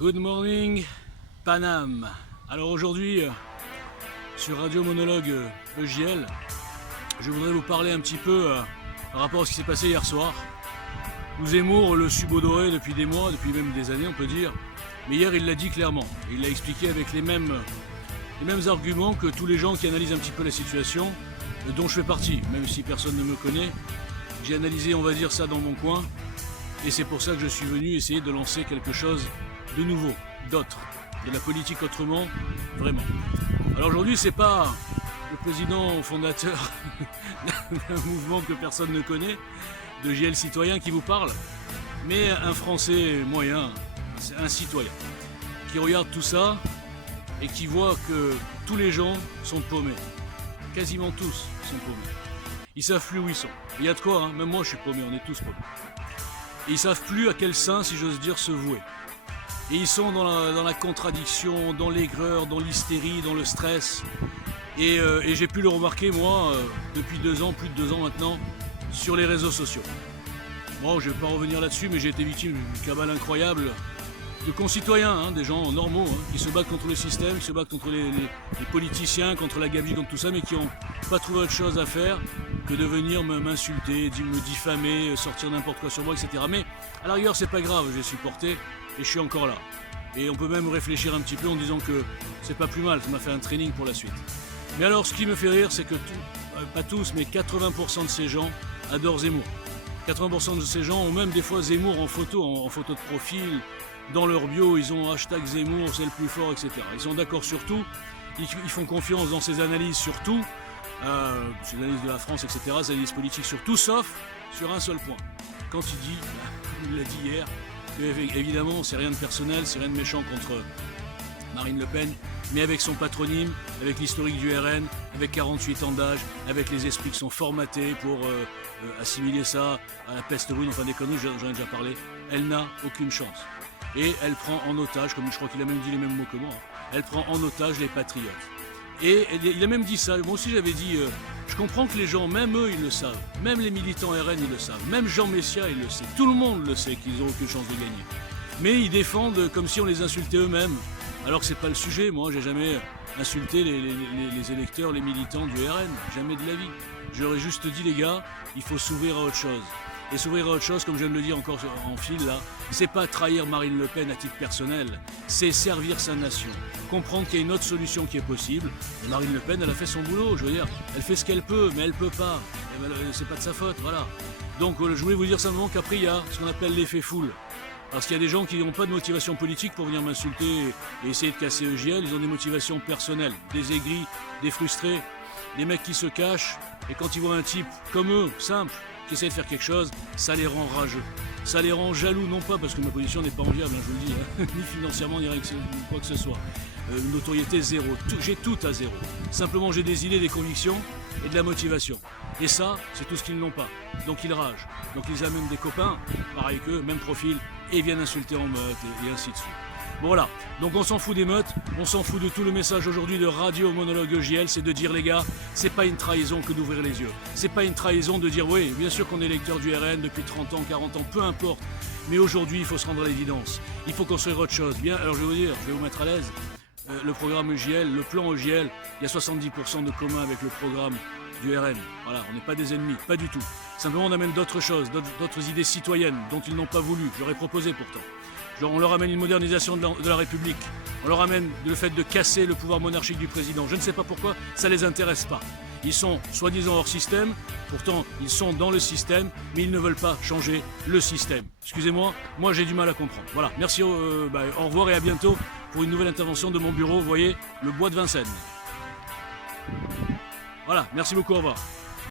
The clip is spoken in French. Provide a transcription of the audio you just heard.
Good morning, Paname. Alors aujourd'hui, sur Radio Monologue EJL, je voudrais vous parler un petit peu par rapport à ce qui s'est passé hier soir. Où Zemmour le subodoré depuis des mois, depuis même des années on peut dire, mais hier il l'a dit clairement. Il l'a expliqué avec les mêmes arguments que tous les gens qui analysent un petit peu la situation, dont je fais partie, même si personne ne me connaît. J'ai analysé, on va dire, ça dans mon coin, et c'est pour ça que je suis venu essayer de lancer quelque chose de nouveau, d'autre, de la politique autrement, vraiment. Alors aujourd'hui, c'est pas le président fondateur d'un mouvement que personne ne connaît, de JL Citoyen qui vous parle, mais un Français moyen, un citoyen, qui regarde tout ça et qui voit que tous les gens sont paumés. Quasiment tous sont paumés. Ils savent plus où ils sont. Il y a de quoi, hein, même moi je suis paumé, on est tous paumés. Et ils savent plus à quel sein, si j'ose dire, se vouer. Et ils sont dans la contradiction, dans l'aigreur, dans l'hystérie, dans le stress. Et j'ai pu le remarquer, moi, depuis 2 ans, plus de 2 ans maintenant, sur les réseaux sociaux. Bon, je ne vais pas revenir là-dessus, mais j'ai été victime d'une cabale incroyable de concitoyens, hein, des gens normaux, hein, qui se battent contre le système, qui se battent contre les politiciens, contre la gabegie, contre tout ça, mais qui n'ont pas trouvé autre chose à faire que de venir m'insulter, me diffamer, sortir n'importe quoi sur moi, etc. Mais à la rigueur, c'est pas grave, j'ai supporté et je suis encore là. Et on peut même réfléchir un petit peu en disant que c'est pas plus mal, ça m'a fait un training pour la suite. Mais alors, ce qui me fait rire, c'est que pas tous, mais 80% de ces gens adorent Zemmour. 80% de ces gens ont même des fois Zemmour en photo de profil. Dans leur bio, ils ont hashtag Zemmour, c'est le plus fort, etc. Ils sont d'accord sur tout, ils font confiance dans ses analyses sur tout, ses analyses de la France, etc., ses analyses politiques sur tout, sauf sur un seul point. Quand il dit, il l'a dit hier, que évidemment, c'est rien de personnel, c'est rien de méchant contre Marine Le Pen, mais avec son patronyme, avec l'historique du RN, avec 48 ans d'âge, avec les esprits qui sont formatés pour assimiler ça à la peste brune, enfin des conneries, j'en ai déjà parlé, elle n'a aucune chance. Et elle prend en otage, comme je crois qu'il a même dit les mêmes mots que moi, elle prend en otage les patriotes. Et il a même dit ça, moi aussi j'avais dit, je comprends que les gens, même eux ils le savent, même les militants RN ils le savent, même Jean Messia il le sait, tout le monde le sait qu'ils n'ont aucune chance de gagner. Mais ils défendent comme si on les insultait eux-mêmes, alors que c'est pas le sujet, moi j'ai jamais insulté les électeurs, les militants du RN, jamais de la vie. J'aurais juste dit les gars, il faut s'ouvrir à autre chose. Et s'ouvrir à autre chose, comme je viens de le dire encore en fil là, c'est pas trahir Marine Le Pen à titre personnel, c'est servir sa nation. Comprendre qu'il y a une autre solution qui est possible. Et Marine Le Pen, elle a fait son boulot, je veux dire, elle fait ce qu'elle peut, mais elle peut pas. C'est pas de sa faute, voilà. Donc je voulais vous dire simplement qu'après il y a ce qu'on appelle l'effet foule. Parce qu'il y a des gens qui n'ont pas de motivation politique pour venir m'insulter et essayer de casser EJL, ils ont des motivations personnelles, des aigris, des frustrés, des mecs qui se cachent, et quand ils voient un type comme eux, simple, qui essaie de faire quelque chose, ça les rend rageux. Ça les rend jaloux, non pas parce que ma position n'est pas enviable, hein, je vous le dis, hein, ni financièrement, ni quoi que ce soit. Une notoriété zéro, j'ai tout à zéro. Simplement j'ai des idées, des convictions et de la motivation. Et ça, c'est tout ce qu'ils n'ont pas. Donc ils ragent. Donc ils amènent des copains, pareil qu'eux, même profil, et viennent insulter en meute, et ainsi de suite. Bon voilà, donc on s'en fout des meutes, on s'en fout de tout. Le message aujourd'hui de Radio Monologue EJL, c'est de dire les gars, c'est pas une trahison que d'ouvrir les yeux. C'est pas une trahison de dire oui, bien sûr qu'on est lecteur du RN depuis 30 ans, 40 ans, peu importe. Mais aujourd'hui, il faut se rendre à l'évidence. Il faut construire autre chose. Bien, alors je vais vous dire, je vais vous mettre à l'aise. Le programme EJL, le plan EJL, il y a 70% de commun avec le programme du RN. Voilà, on n'est pas des ennemis, pas du tout. Simplement on amène d'autres choses, d'autres idées citoyennes dont ils n'ont pas voulu. J'aurais proposé pourtant. On leur amène une modernisation de la République. On leur amène le fait de casser le pouvoir monarchique du président. Je ne sais pas pourquoi, ça ne les intéresse pas. Ils sont soi-disant hors système, pourtant ils sont dans le système, mais ils ne veulent pas changer le système. Excusez-moi, moi j'ai du mal à comprendre. Voilà, merci, au revoir et à bientôt pour une nouvelle intervention de mon bureau, vous voyez, le bois de Vincennes. Voilà, merci beaucoup, au revoir.